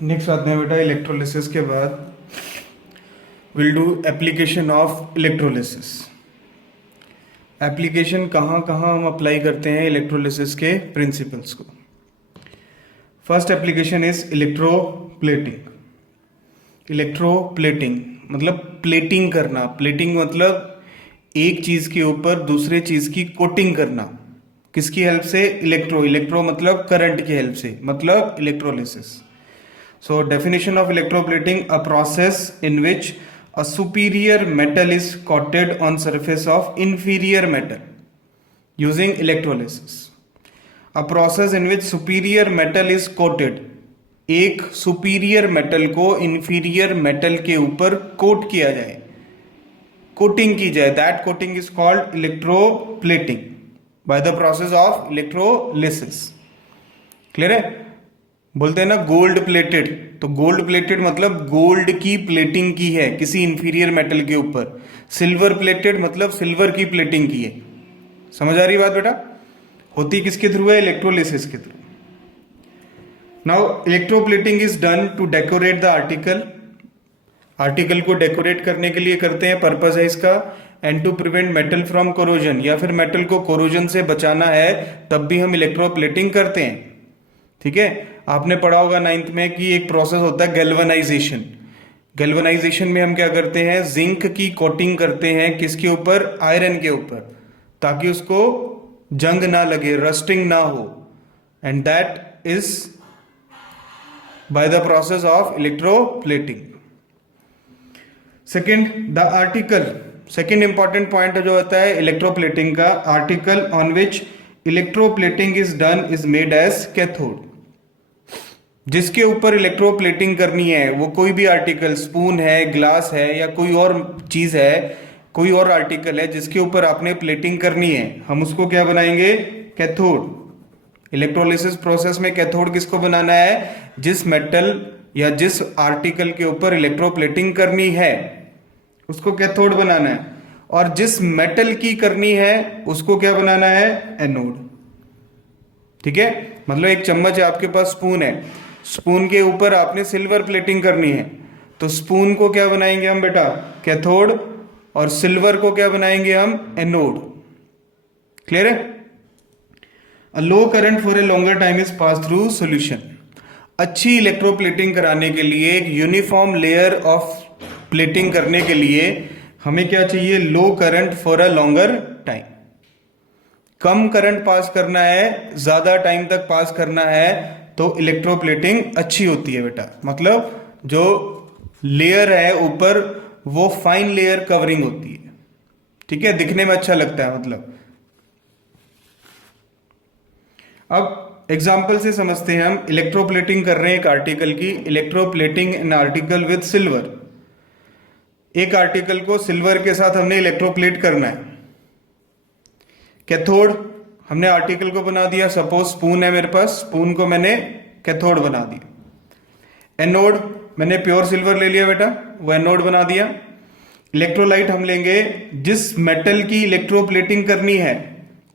Next आते हैं बेटा इलेक्ट्रोलिसिस के बाद will do application of electrolysis. Application कहाँ कहाँ हम अप्लाई करते हैं इलेक्ट्रोलिसिस के प्रिंसिपल्स को। First application is electroplating. Electroplating मतलब प्लेटिंग करना। प्लेटिंग मतलब एक चीज के ऊपर दूसरे चीज की कोटिंग करना। किसकी हेल्प से? इलेक्ट्रो मतलब करंट की हेल्प से, मतलब electrolysis. So definition of electroplating: a process in which a superior metal is coated on surface of inferior metal using electrolysis. A process in which superior metal is coated, एक superior metal को inferior metal के ऊपर coat किया जाए, coating की जाए, that coating is called electroplating by the process of electrolysis. Clear है? बोलते हैं ना गोल्ड प्लेटेड, तो गोल्ड प्लेटेड मतलब गोल्ड की प्लेटिंग की है किसी इंफीरियर मेटल के ऊपर। सिल्वर प्लेटेड मतलब सिल्वर की प्लेटिंग की है। समझ आ रही बात बेटा? होती किसके थ्रू है? इलेक्ट्रोलिसिस के through. Now electroplating is done to decorate the article. Article को डेकोरेट करने के लिए करते हैं, पर्पस है इसका। And to prevent metal from corrosion, या फिर मेटल को कोरोजन से बचाना है तब भी हम इलेक्ट्रोप्लेटिंग करते हैं। ठीक है, आपने पढ़ा होगा 9th में कि एक प्रोसेस होता है गैल्वेनाइजेशन। गैल्वेनाइजेशन में हम क्या करते हैं? जिंक की कोटिंग करते हैं किसके ऊपर? आयरन के ऊपर, ताकि उसको जंग ना लगे, रस्टिंग ना हो। And that is by the process of electroplating. Second, the article. Second important point जो होता है इलेक्ट्रोप्लेटिंग का, article on which electroplating is done is made as cathode. जिसके ऊपर इलेक्ट्रोप्लेटिंग करनी है वो कोई भी आर्टिकल, स्पून है, ग्लास है, या कोई और चीज है, कोई और आर्टिकल है जिसके ऊपर आपने प्लेटिंग करनी है, हम उसको क्या बनाएंगे? कैथोड। इलेक्ट्रोलिसिस प्रोसेस में कैथोड किसको बनाना है? जिस मेटल या जिस आर्टिकल के ऊपर इलेक्ट्रोप्लेटिंग करनी है उसको कैथोड बनाना है, और जिस मेटल की करनी है उसको क्या बनाना है? एनोड। ठीक है, मतलब एक चम्मच है आपके पास, स्पून है, स्पून के ऊपर आपने सिल्वर प्लेटिंग करनी है, तो स्पून को क्या बनाएंगे हम बेटा? कैथोड, और सिल्वर को क्या बनाएंगे हम? एनोड। क्लियर है? A low current for a longer time is pass through solution. अच्छी इलेक्ट्रोप्लेटिंग कराने के लिए, एक यूनिफॉर्म लेयर ऑफ प्लेटिंग करने के लिए हमें क्या चाहिए? Low current for a longer time. कम करंट पास करना है, ज्यादा टाइम तक पास करना है, तो इलेक्ट्रोप्लेटिंग अच्छी होती है बेटा। मतलब जो लेयर है ऊपर वो फाइन लेयर कवरिंग होती है। ठीक है, दिखने में अच्छा लगता है। मतलब अब एग्जाम्पल से समझते हैं हम। इलेक्ट्रोप्लेटिंग कर रहे हैं एक आर्टिकल की, electroplating an article with silver. एक आर्टिकल को सिल्वर के साथ हमने इलेक्ट्रोप्लेट करना है। कैथोड हमने आर्टिकल को बना दिया, सपोज स्पून है मेरे पास, स्पून को मैंने कैथोड बना दिया। एनोड मैंने प्योर सिल्वर ले लिया बेटा, वो एनोड बना दिया। इलेक्ट्रोलाइट हम लेंगे, जिस मेटल की इलेक्ट्रोप्लेटिंग करनी है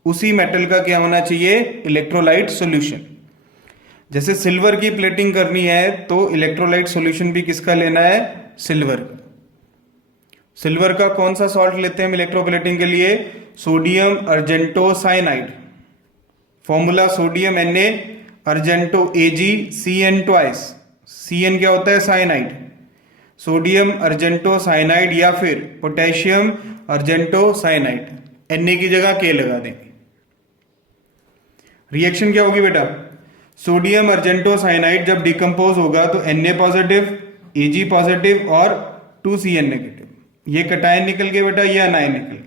उसी मेटल का क्या होना चाहिए? Electrolyte solution. जैसे सिल्वर की प्लेटिंग करनी है तो इलेक्ट्रोलाइट सॉल्यूशन भी किसका लेना है? सिल्वर का। सिल्वर का कौन सा सॉल्ट लेते हैं हम इलेक्ट्रोप्लेटिंग के लिए? Sodium argento cyanide. Formula sodium Na, argento Ag, Cn twice. Cn क्या होता है? साइनाइड। सोडियम अर्जेंटो साइनाइड या फिर पोटेशियम अर्जेंटो साइनाइड, Na की जगह K लगा देंगे। रिएक्शन क्या होगी बेटा? सोडियम अर्जेंटो साइनाइड जब डिकम्पोज होगा तो Na पॉजिटिव, Ag पॉजिटिव और 2Cn नेगेटिव। ये कटायन निकल गए बेटा, ये अनायन निकल गए।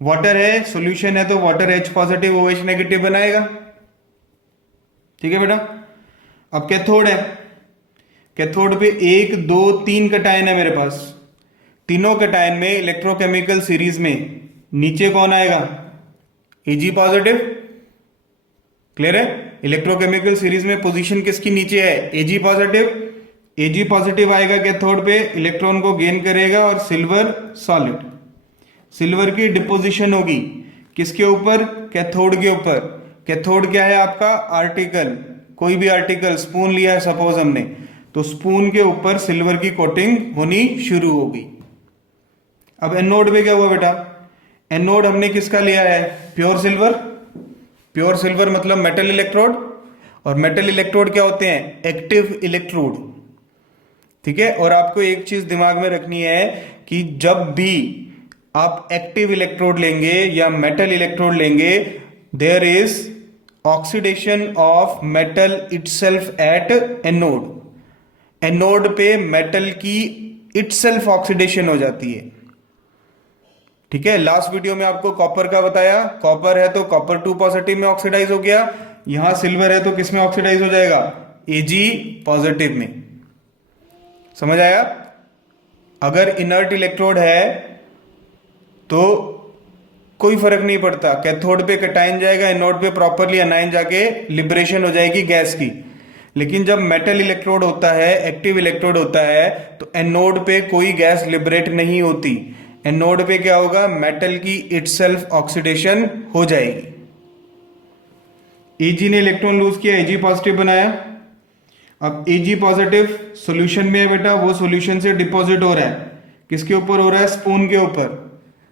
वाटर है, सॉल्यूशन है, तो water H positive OH negative बनाएगा। ठीक है बेटा। अब कैथोड है, कैथोड पे 1 2 3 कटायन है मेरे पास। तीनों कटायन में इलेक्ट्रोकेमिकल सीरीज में नीचे कौन आएगा? Ag positive. क्लियर है? इलेक्ट्रोकेमिकल सीरीज में पोजीशन किसकी नीचे है? Ag positive. Ag पॉजिटिव आएगा कैथोड पे, इलेक्ट्रॉन को गेन करेगा और सिल्वर सॉलिड। सिल्वर की डिपोजिशन होगी किसके ऊपर? कैथोड के ऊपर। कैथोड क्या है आपका? आर्टिकल। कोई भी आर्टिकल, स्पून लिया है सपोज हमने, तो स्पून के ऊपर सिल्वर की कोटिंग होनी शुरू होगी। अब एनोड पे क्या हुआ बेटा, एनोड हमने किसका लिया है, प्योर सिल्वर। प्योर सिल्वर मतलब मेटल इलेक्ट्रोड, और मेटल इलेक्ट्रोड क्या होते हैं, एक्टिव इलेक्ट्रोड। ठीक है, और आपको एक चीज दिमाग में रखनी है कि जब भी आप एक्टिव इलेक्ट्रोड लेंगे या मेटल इलेक्ट्रोड लेंगे, there is oxidation of metal itself at anode. Anode पे मेटल की इटसेल्फ ऑक्सीडेशन हो जाती है। ठीक है, लास्ट वीडियो में आपको कॉपर का बताया, कॉपर है तो कॉपर 2 पॉजिटिव में ऑक्सीडाइज हो गया, यहां सिल्वर है तो किस में ऑक्सीडाइज हो जाएगा, Ag पॉजिटिव में। समझ आया। अगर इनर्ट इलेक्ट्रोड है तो कोई फर्क नहीं पड़ता, कैथोड पे कैटायन जाएगा, एनोड पे प्रॉपरली अनायन जाके लिबरेशन हो जाएगी गैस की। लेकिन जब मेटल इलेक्ट्रोड होता है, एक्टिव इलेक्ट्रोड होता है, तो एनोड पे कोई गैस लिबरेट नहीं होती। एनोड पे क्या होगा, मेटल की इटसेल्फ ऑक्सीडेशन हो जाएगी। Ag ने इलेक्ट्रॉन लूज किया, Ag पॉजिटिव बनाया। अब Ag पॉजिटिव सॉल्यूशन में है बेटा, वो सॉल्यूशन से डिपॉजिट हो रहा है, किसके ऊपर हो रहा है, स्पून के ऊपर।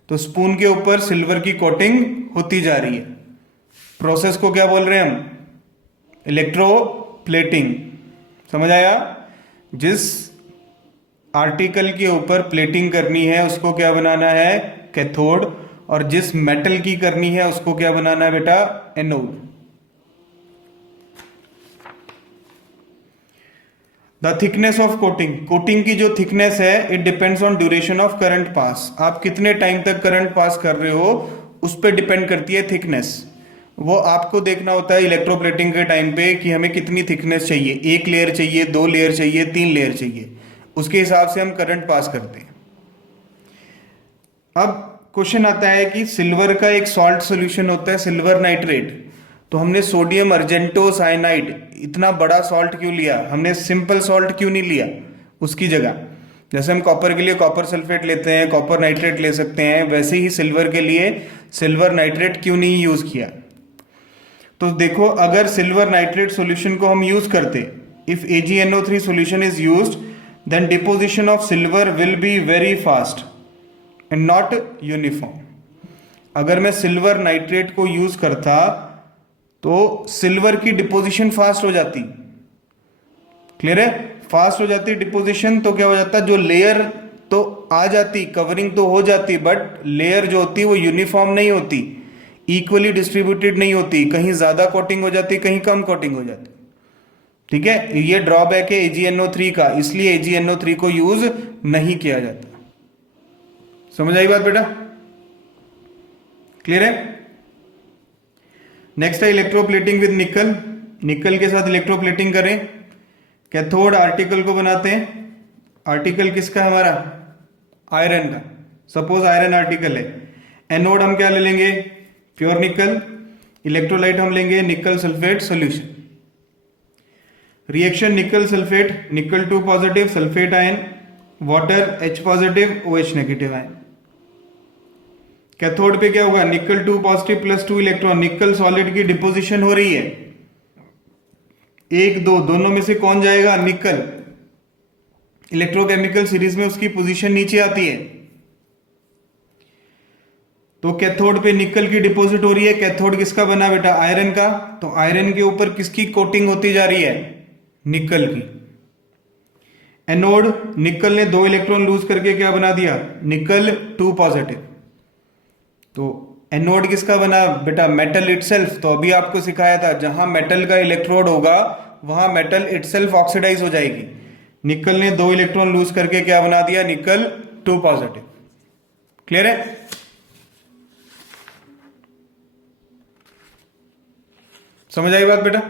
तो स्पून के ऊपर सिल्वर की कोटिंग होती जा रही है। प्रोसेस को क्या बोल रहे हैं हम, इलेक्ट्रोप्लेटिंग। समझ आया। जिस आर्टिकल के ऊपर प्लेटिंग करनी है उसको क्या बनाना है, कैथोड, और जिस मेटल की करनी है उसको क्या बनाना है बेटा, anode. The thickness of coating, coating की जो थिकनेस है, it depends on duration of current pass. आप कितने टाइम तक करंट पास कर रहे हो उस पर डिपेंड करती है थिकनेस। वो आपको देखना होता है इलेक्ट्रोप्लेटिंग के टाइम पे कि हमें कितनी थिकनेस चाहिए, 1 लेयर चाहिए, 2 लेयर चाहिए, 3 लेयर चाहिए, उसके हिसाब से हम करंट पास करते हैं। अब क्वेश्चन आता है कि सिल्वर का एक सॉल्ट सॉल्यूशन होता है सिल्वर नाइट्रेट, तो हमने सोडियम अर्जेंटो साइनाइड, इतना बड़ा सॉल्ट क्यों लिया, हमने सिंपल सॉल्ट क्यों नहीं लिया उसकी जगह। जैसे हम कॉपर के लिए कॉपर सल्फेट लेते हैं, कॉपर नाइट्रेट ले सकते हैं, वैसे ही सिल्वर के लिए सिल्वर नाइट्रेट क्यों नहीं यूज किया। तो देखो, अगर सिल्वर नाइट्रेट सॉल्यूशन को हम यूज करते, if AgNO3 solution is used, then deposition of silver will be very fast and not uniform। अगर मैं सिल्वर नाइट्रेट को यूज करता तो सिल्वर की डिपोजिशन फास्ट हो जाती। क्लियर है, फास्ट हो जाती डिपोजिशन, तो क्या हो जाता, जो लेयर तो आ जाती, कवरिंग तो हो जाती, बट लेयर जो होती वो यूनिफॉर्म नहीं होती, इक्वली डिस्ट्रीब्यूटेड नहीं होती, कहीं ज्यादा कोटिंग हो जाती, कहीं कम कोटिंग हो जाती। ठीक है, ये ड्रॉबैक है AgNO3 का, इसलिए AgNO3 को यूज नहीं किया जाता। समझ आई बात बेटा, क्लियर है। नेक्स्ट है इलेक्ट्रोप्लेटिंग विद निकल। निकल के साथ इलेक्ट्रोप्लेटिंग करें, कैथोड आर्टिकल को बनाते हैं। आर्टिकल किसका है हमारा, आयरन का, सपोज आयरन आर्टिकल है। एनोड हम क्या ले लेंगे, प्योर निकल। इलेक्ट्रोलाइट हम लेंगे निकल सल्फेट सॉल्यूशन। रिएक्शन निकल सल्फेट, निकल 2 positive, sulphate ion, water H positive, OH negative ion. Cathode पे क्या होगा, निकल 2 पॉजिटिव प्लस 2 इलेक्ट्रॉन, निकल सॉलिड की डिपोजिशन हो रही है, 1 2 दोनों में से कौन जाएगा, निकल। इलेक्ट्रोकेमिकल सीरीज में उसकी पोजीशन नीचे आती है, तो कैथोड पे निकल की डिपॉजिट हो रही है। कैथोड किसका बना बेटा, आयरन का, तो आयरन के ऊपर किसकी कोटिंग होती जा रही है, निकल की। एनोड, निकल ने 2 इलेक्ट्रॉन लूज करके क्या बना दिया, निकल 2 पॉजिटिव, तो एनोड किसका बना बेटा, मेटल इटसेल्फ। तो अभी आपको सिखाया था, जहां मेटल का इलेक्ट्रोड होगा वहां मेटल इटसेल्फ ऑक्सीडाइज हो जाएगी। निकल ने 2 इलेक्ट्रॉन लूज करके क्या बना दिया, निकल 2 पॉजिटिव। क्लियर है, समझ आई बात बेटा।